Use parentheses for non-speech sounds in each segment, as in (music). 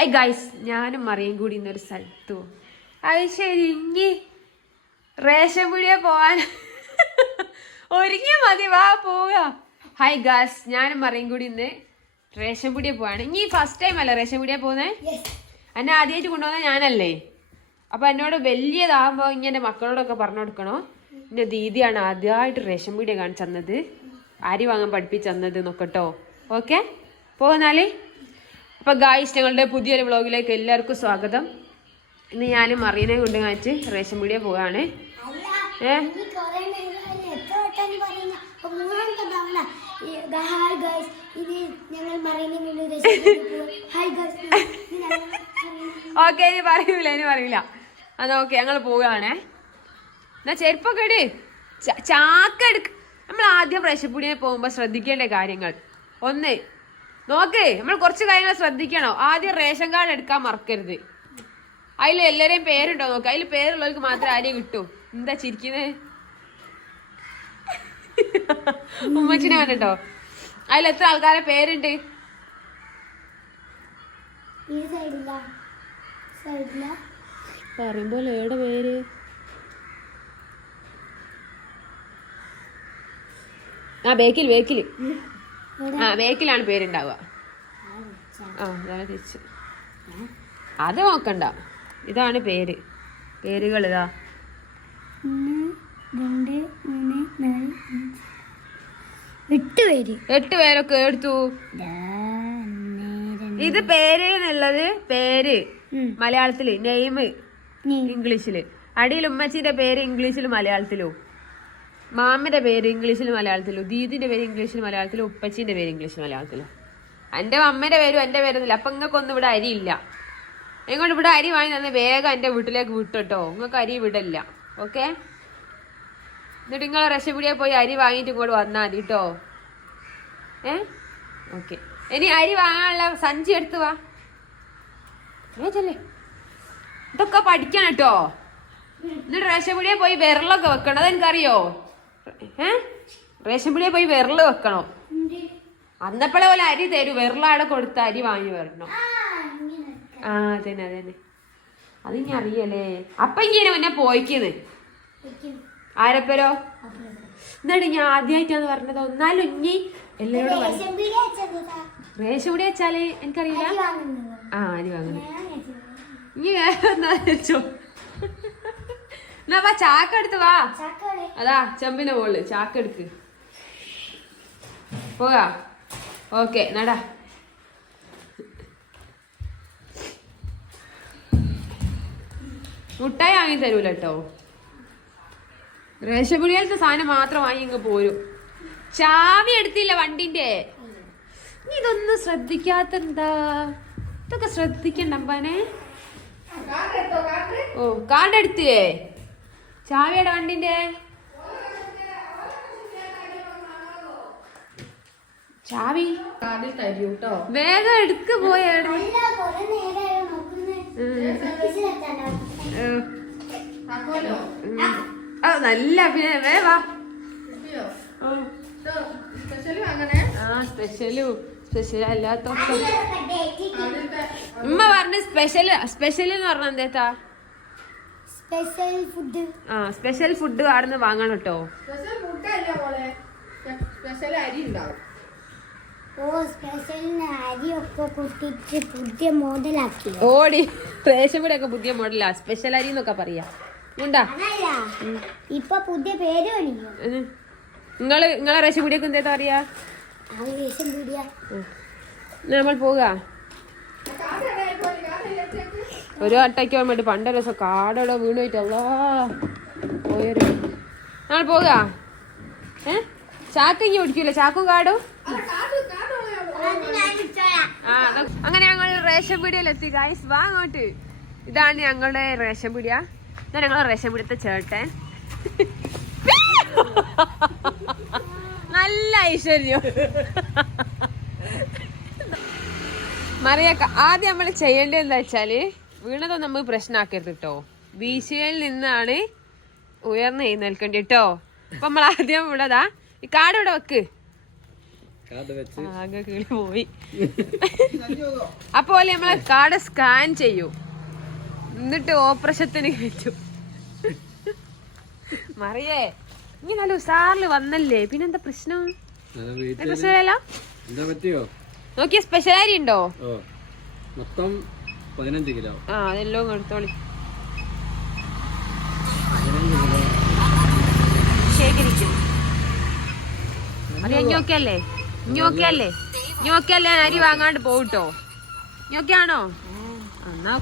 Hi guys ഞാനും മറിയും കൂടി ഇന്നൊരു സ്ഥലത്തു. അത് ശരി ഇനി റേഷൻ പീടിയ പോവാൻ (laughs) ഒരുങ്ങിയ മതി വാ പോവുക ഹായ് ഗാസ് ഞാനും മറിയും കൂടി ഇന്ന് റേഷൻ പീടിയ പോവാണ്. ഇനി ഫസ്റ്റ് ടൈം അല്ലേ റേഷൻ പീടിയ പോകുന്നത് എന്നെ ആദ്യമായിട്ട് കൊണ്ടുപോകുന്നത് ഞാനല്ലേ? അപ്പൊ എന്നോട് വലിയതാകുമ്പോ ഇങ്ങനെ മക്കളോടൊക്കെ പറഞ്ഞു കൊടുക്കണോ? എന്റെ ദീദിയാണ് ആദ്യമായിട്ട് റേഷൻ പീടിയ കാണിച്ചു തന്നത്. അരി വാങ്ങാൻ പഠിപ്പിച്ചു തന്നത് നോക്കട്ടോ ഓക്കെ പോകുന്നാലേ അപ്പൊ ഗായ്സ് ഞങ്ങളുടെ പുതിയൊരു വ്ളോഗിലേക്ക് എല്ലാവർക്കും സ്വാഗതം. ഇന്ന് ഞാൻ മറീനെ കൊണ്ട് കാണിച്ച് റേഷൻ പീടിയ പോവാണ് ഓക്കെ ഇനി പറയൂല ഇനി പറയൂല. അത് ഓക്കെ ഞങ്ങൾ പോവുകയാണേ എന്നാ ചെരുപ്പൊക്കെ ഇട്. ച- എടുക്ക. നമ്മൾ ആദ്യം റേഷൻപുടിയെ പോകുമ്പോൾ ശ്രദ്ധിക്കേണ്ട കാര്യങ്ങൾ. ഒന്ന് നോക്ക് നമ്മൾ കുറച്ച് കാര്യങ്ങൾ ശ്രദ്ധിക്കണം. ആദ്യം റേഷൻ കാർഡ് എടുക്കാൻ മറക്കരുത്. അതിൽ എല്ലാവരെയും പേരുണ്ടോ നോക്ക്. അതിൽ പേരുള്ളവർക്ക് മാത്രം ആരെയും കിട്ടൂ. എന്താ ചിരിക്കുന്നത് ഉമ്മച്ചിനെ കണ്ടോ അതിൽ എത്ര ആൾക്കാരെ പേരുണ്ട്? പറയുമ്പോൾ ഏടെ പേര്. ആ ബേക്കിൽ ബേക്കിൽ ആ ബേക്കിലാണ് പേരുണ്ടാവുക. ആ അതാണ് തിരിച്ച്. അത് നോക്കണ്ട. ഇതാണ് പേര്. പേരുകൾ ഇതാ. എട്ട് പേര്. എട്ട് പേരൊക്കെ എടുത്തു. ഇത് പേര് എന്നുള്ളത് പേര്. മലയാളത്തിൽ നെയിം ഇംഗ്ലീഷിൽ. അടിയിൽ ഉമ്മച്ചിന്റെ പേര് ഇംഗ്ലീഷിലും മലയാളത്തിലും. മാമന്റെ പേര് ഇംഗ്ലീഷിൽ മലയാളത്തിലും ദീദിന്റെ പേര് ഇംഗ്ലീഷിൽ മലയാളത്തിലും ഉപ്പച്ചിന്റെ പേര് ഇംഗ്ലീഷിൽ മലയാളത്തിലും. എന്റെ അമ്മയുടെ പേരും എന്റെ പേരൊന്നുമില്ല. അപ്പൊ നിങ്ങൾക്കൊന്നും ഇവിടെ അരിയില്ല നിങ്ങളുടെ ഇവിടെ അരി വാങ്ങി തന്നെ വേഗം എന്റെ വീട്ടിലേക്ക് വിട്ടോ നിങ്ങൾക്ക് അരി വിടില്ല ഓക്കെ? എന്നിട്ട് നിങ്ങൾ റഷപിടിയെ പോയി അരി വാങ്ങിയിട്ട് ഇങ്ങോട്ട് വന്നാൽ മതി കേട്ടോ ഏ? ഓക്കെ. ഇനി അരി വാങ്ങാനുള്ള സഞ്ചി എടുത്തു വാ. ഏ ചെല്ലേ. ഇതൊക്കെ പഠിക്കണം കേട്ടോ എന്നിട്ട് റേഷൻ പീടിയെ പോയി വിരലൊക്കെ വെക്കണം അതെനിക്കറിയോ ഏ? റേഷൻ പിടിയെ പോയി വിരൽ വെക്കണോ? അന്നപ്പോഴെ പോലെ അരി തരൂ. വിരലാടെ കൊടുത്ത അരി വാങ്ങി വരണം? ആ അതന്നെ അതന്നെ. അത് ഇനി അറിയല്ലേ? അപ്പൊ ഇങ്ങനെ മുന്നേ പോയിക്കുന്നത് ആരപ്പരോ? എന്നിട്ട് ഞാൻ ആദ്യമായിട്ടാന്ന് പറഞ്ഞത്. ഒന്നാലും ഇനി എല്ലാരോടും റേഷൻ പിടി വെച്ചാൽ എനിക്കറിയില്ല. ആ അരി വാങ്ങുന്നു ഇനി വേറെ എന്താ വെച്ചോ? എന്നാ വാ ചാക്ക് എടുത്ത് വാ. അതാ ചെമ്പിന്റെ മുകളിൽ ചാക്ക് എടുക്ക്. പോകാ. ഓക്കെ നടാ. മുട്ടായി വാങ്ങി തരൂല കേട്ടോ റേഷപുളിയിലത്തെ സാധനം മാത്രം വാങ്ങി ഇങ്ങ് പോരും. ചാവി എടുത്തില്ല വണ്ടിന്റെ. നീ ഇതൊന്നും ശ്രദ്ധിക്കാത്തെന്താ? ഇതൊക്കെ ശ്രദ്ധിക്കണ്ട അമ്പാനെ. ഓ കാർഡ് എടുത്തില്ലേ? ചാവിയുടെ വണ്ടിന്റെ ചാവി? വേഗം എടുക്ക് പോയാണ്. നല്ല പിന്നെ വേ വാ. സ്പെഷ്യലു സ്പെഷ്യൽ ഡേറ്റ് ഉമ്മ പറഞ്ഞ സ്പെഷ്യൽ സ്പെഷ്യൽ എന്ന് പറഞ്ഞ എന്തേത്താ ആ സ്പെഷ്യൽ ഫുഡ് ആടുന്ന് വാങ്ങണം കേട്ടോ ഓ സ്പെഷ്യലിന് അരിയൊക്കെ കുത്തിച്ച് പുതിയ മോഡലാക്കി. ഓടി റേഷൻ ഒക്കെ പുതിയ മോഡലാ. സ്പെഷ്യൽ അരി എന്നൊക്കെ പറയാ. ഉണ്ടാ? ഇപ്പൊ പുതിയ പേര് നിങ്ങൾ നിങ്ങളെ റേഷൻ പീടിയൊക്കെ എന്താ പറയാ? നമ്മൾ പോകാ. ഒരു വട്ടയ്ക്ക് വേണ്ടി പണ്ടൊരു ദിവസം കാടോടെ വീണ് പോയിട്ട് അല്ലാ പോയൊരു നാളെ പോക? ഏ? ചാക്ക ഇങ്ങനെ പിടിക്കൂല? ചാക്കും കാടും? ആ അങ്ങനെ ഞങ്ങൾ റേഷൻ പീടിയയിലെത്തി ഗൈസ് വാ അങ്ങോട്ട്. ഇതാണ് ഞങ്ങളുടെ റേഷൻ പീടിയ ഇതാണ് ഞങ്ങളുടെ റേഷൻ പീടിയത്തെ ചേട്ടൻ. നല്ല ഐശ്വര്യം. മറിയക്ക ആദ്യം നമ്മൾ ചെയ്യേണ്ടത് എന്താ വെച്ചാൽ വീണതൊന്നും നമ്മൾ പ്രശ്നമാക്കരുത് കേട്ടോ വീശിയയിൽ നിന്നാണ് ഉയർന്ന് എഴുന്നേൽക്കേണ്ടി കേട്ടോ അപ്പൊ നമ്മൾ ആദ്യം ഇവിടെ ഈ കാട് ഇവിടെ വെക്ക്. ആകെ കിളി പോയി. അപ്പോലെ നമ്മളെ കാട് സ്കാൻ ചെയ്യൂ. എന്നിട്ട് ഓപ്പറേഷത്തിന് കഴിച്ചു മറിയേ ഇനി നല്ല ഉസാറിൽ വന്നല്ലേ? പിന്നെന്താ പ്രശ്നം? പ്രശ്നമില്ല നോക്കിയ സ്പെഷ്യാലിറ്റി ഉണ്ടോ? മൊത്തം പതിനഞ്ച് കിലോ. ആ അതെല്ലാം എടുത്തോളി. ശേഖരിക്കും അരി വാങ്ങാണ്ട് പോകട്ടോ എന്നാ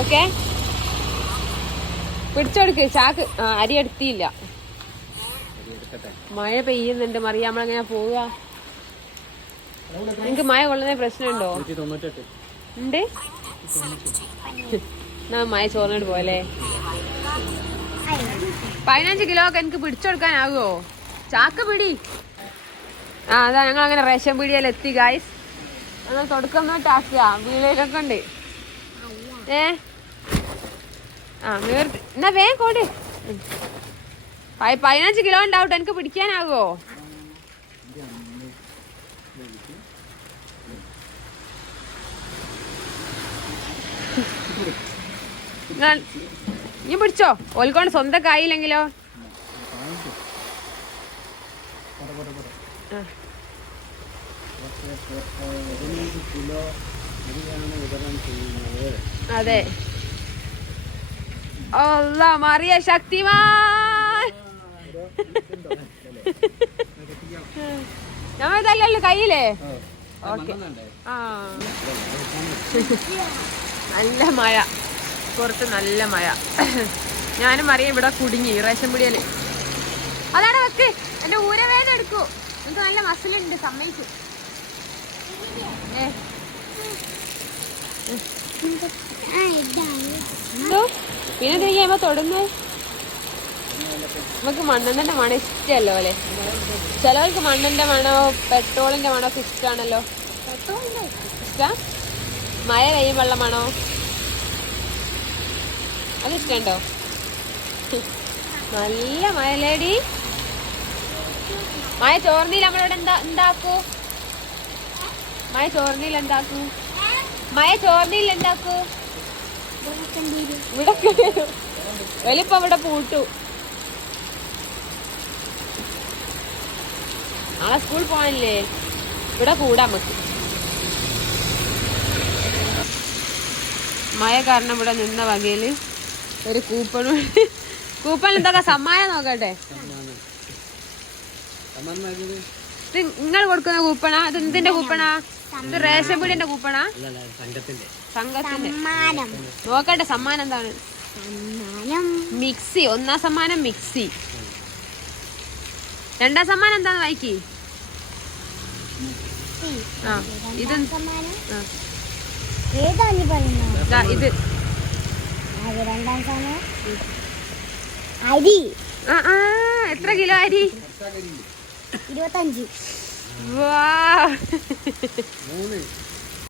ഓക്കെ. പിടിച്ചെടുക്ക് ചാക്ക്. അരി എടുത്തില്ല. മഴ പെയ്യുന്നുണ്ട് മറിയാമ്മളങ്ങനെ പോവുക. നിങ്ങക്ക് മഴ കൊള്ളുന്ന പ്രശ്നമുണ്ടോ? ഉണ്ട്? എന്നാ മഴ ചോർന്നിട്ട് പോലെ പതിനഞ്ച് കിലോ ഒക്കെ എനിക്ക് പിടിച്ചെടുക്കാനാകുമോ ചാക്ക പിടി. ആ അതാ ഞങ്ങൾ അങ്ങനെ റേഷൻ പിടിയാൽ എത്തി ഗായ്സ് ഞങ്ങൾ തുടക്കം ആക്കുക വീടിലൊക്കെ ഉണ്ട്. ഏ? ആ നീർത്തി എന്നാ വേഗം കോട് പതിനഞ്ച് കിലോ ഉണ്ടാവട്ടെ എനിക്ക് പിടിക്കാനാകുമോ നിങ്ങൾ നീ പിടിച്ചോ. ഓൽക്കൊണ്ട് സ്വന്തം കായില്ലെങ്കിലോ? അതെ. മാറിയ മറിയ ശക്തിമാൻ. (laughs) കയ്യിലേ? ഓക്കെ. ആ. (laughs) നല്ല മഴ. പുറത്ത് നല്ല മഴ. ഞാനും അറിയാം ഇവിടെ കുടുങ്ങി റേഷൻ പിടിയൽ അതാണ് വെക്ക്. എന്റെ ഊരവേദന എടുക്കൂ. എനിക്ക് നല്ല മസിലുണ്ട് സമ്മതിച്ചു. പിന്നെ തിരികെ കഴിയുമ്പോ തൊടുന്നേ? നമുക്ക് മണ്ണെണ്ണന്റെ മണം ഇഷ്ടമല്ലോ അല്ലേ? ചിലവർക്ക് മണ്ണിന്റെ മണോ പെട്രോളിന്റെ മണോ ഒക്കെ ഇഷ്ടമാണല്ലോ ഇഷ്ട? മഴ കഴിയുമ്പോള്ള മണോ? അത് ഇഷ്ടമുണ്ടോ നല്ല മഴലേടി മഴ ചോർന്നില്ല നമ്മളോട് എന്താ എന്താക്കൂ? മഴ ചോർന്നില്ല എന്താക്കൂ? മഴ ചോർന്നില്ല എന്താക്കൂ? ഇവിടെ വലിപ്പം ഇവിടെ പൂട്ടു. നാളെ സ്കൂൾ പോകാനില്ലേ ഇവിടെ കൂടാ നമുക്ക്. മഴ കാരണം ഇവിടെ നിന്ന വകയിൽ ഒരു കൂപ്പൺ കൂപ്പൺ എന്തൊക്കെ സമ്മാനം നോക്കട്ടെ. ഇത് നിങ്ങൾ കൊടുക്കുന്ന കൂപ്പണാ? ഇത് എന്തിന്റെ കൂപ്പണാ? ഇത് റേഷൻ പീടിന്റെ കൂപ്പണാ? സംഘത്തിന്റെ. നോക്കട്ടെ സമ്മാനം എന്താണ്? മിക്സി. ഒന്നാം സമ്മാനം മിക്സി. രണ്ടാം സമ്മാനം എന്താണ് വായിക്കി? ആ ഇത് ഇത്. അത് രണ്ടാം സമ്മാനം അരി. ആ ആ എത്ര കിലോ അരി? ഇരുപത്തഞ്ച്. വാ. മൂന്ന്.